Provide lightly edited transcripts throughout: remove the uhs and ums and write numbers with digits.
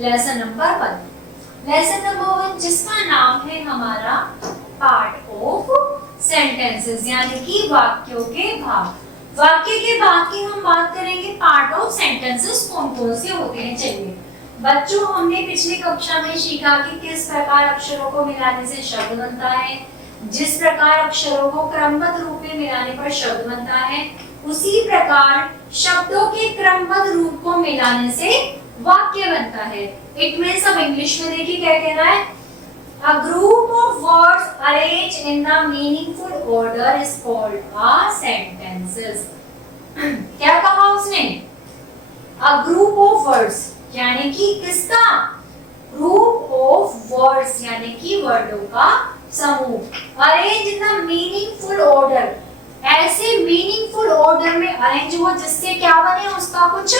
Lesson number 1। Lesson number 1 जिसका नाम है हमारा पार्ट ऑफ सेंटेंसेस, यानी कि वाक्यों के भाग। वाक्य के भाग की हम बात करेंगे, पार्ट ऑफ सेंटेंसेस कौन कौन से होते हैं। चलिए बच्चों, हमने पिछली कक्षा में सीखा कि किस प्रकार अक्षरों को मिलाने से शब्द बनता है। जिस प्रकार अक्षरों को क्रमबद्ध रूप में मिलाने पर शब्द बनता है, उसी प्रकार शब्दों के क्रमबद्ध रूप को मिलाने से वाक्य बनता है। इट मींस, अब इंग्लिश में देखिए क्या कह रहा है, A group of words arranged in the meaningful order is called a sentences. क्या कहा उसने? A group of words, यानी कि किसका? Group of words, यानी कि वर्डों का समूह। Arranged in the meaningful order, ऐसे meaningful order में अरेंज हो जिससे क्या बने, उसका कुछ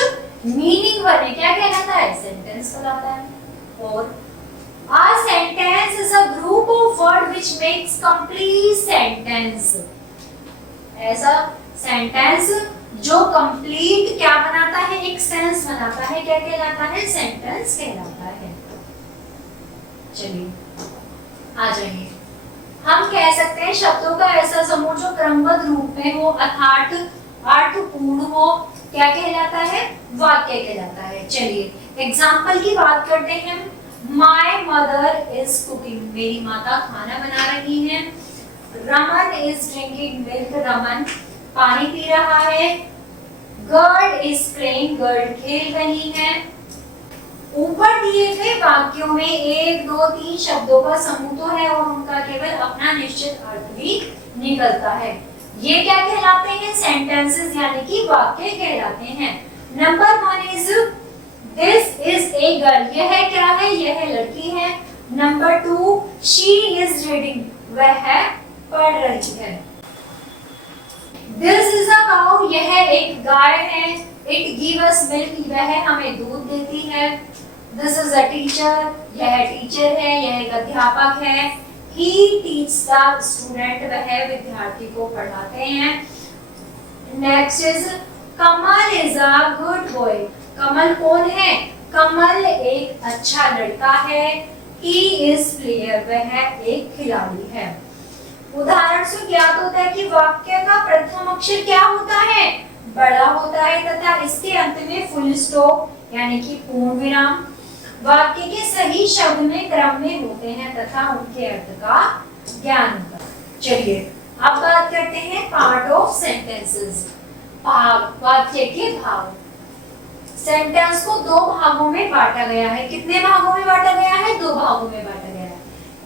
मीनिंग बने। क्या कहलाता है? सेंटेंस कहलाता है। और a sentence is a group of words which makes complete sentence. ऐसा सेंटेंस जो कंप्लीट क्या बनाता है, एक सेंस बनाता है, क्या कहलाता है? सेंटेंस कहलाता है। चलिए आ जाइए, हम कह सकते हैं शब्दों का ऐसा समूह जो क्रमबद्ध रूप में हो, अर्थात अर्थपूर्ण हो, क्या कहलाता है? वाक्य कहलाता है। चलिए एग्जाम्पल की बात करते हैं। My mother is cooking, मेरी माता खाना बना रही है। Raman is drinking milk, Raman पानी पी रहा है। Girl is playing, girl खेल रही है। ऊपर दिए गए वाक्यों में 1, 2, 3 शब्दों का समूह तो है और उनका केवल अपना निश्चित अर्थ भी निकलता है। ये क्या कहलाते हैं? सेंटेंसेस, यानी कि वाक्य कहलाते हैं। Number 1 is This is a girl, यह क्या है? यह लड़की है। नंबर 2, she is reading, वह पढ़ रही है। This is a cow, यह एक गाय है। It gives us milk, वह हमें दूध देती है। This is a teacher, यह टीचर है, यह एक अध्यापक है। He teaches the student, वह विद्यार्थी को पढ़ाते हैं। Next is Kamal is a good boy, कमल कौन है? कमल एक अच्छा लड़का है। He is player, वह एक खिलाड़ी है। उदाहरण से ज्ञात होता है कि वाक्य का प्रथम अक्षर क्या होता है? बड़ा होता है तथा इसके अंत में फुल स्टॉप यानी कि पूर्ण विराम वाक्य के सही शब्द में क्रम में होते हैं तथा उनके अर्थ का ज्ञान होता है। चलिए अब बात करते हैं पार्ट ऑफ सेंटेंसेस, भाग, वाक्य के भाग। सेंटेंस को 2 भागों में बांटा गया है। कितने भागों में बांटा गया है? 2 भागों में बांटा गया है।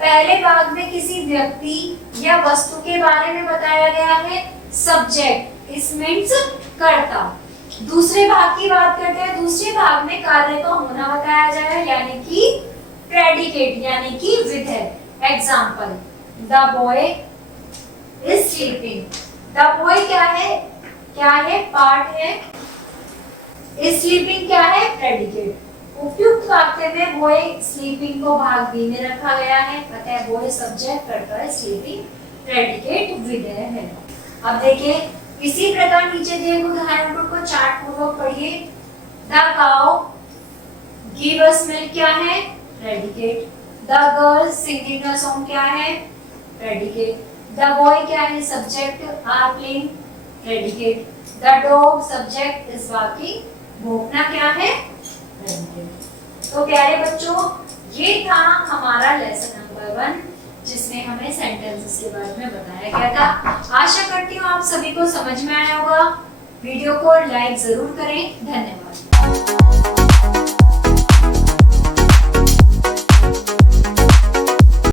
पहले भाग में किसी व्यक्ति या वस्तु के बारे में बताया गया है, सब्जेक्ट, इस मींस कर्ता। दूसरे भाग की बात करते हैं। दूसरे भाग में कार्य का होना बताया जाए, यानी कि प्रेडिकेट, यानी कि विधेय। Example, the boy is sleeping. The boy क्या है? क्या है? पार्ट है। स्लीपिंग क्या है? प्रेडिकेट। उपयुक्त वाक्य में बॉय स्लीपिंग को भाग बी में रखा गया है, अतः बॉय सब्जेक्ट, कर्ता स्लीपिंग, प्रेडिकेट विधेय है। अब देखिए इसी प्रकार नीचे दिए गए उदाहरण को चार्ट पूर्वक पढ़िए। The cow give us milk क्या है? Predicate. The girl singing a song क्या है? प्रेडिकेट। द बॉय क्या है? Subject, are playing, predicate. The dog subject is walking, भोंकना क्या है? तो प्यारे बच्चों, ये था हमारा लेसन नंबर 1 जिसमें हमें सेंटेंसेस के बारे में बताया गया था। आशा करती हूँ आप सभी को समझ में आया होगा। वीडियो को लाइक जरूर करें। धन्यवाद।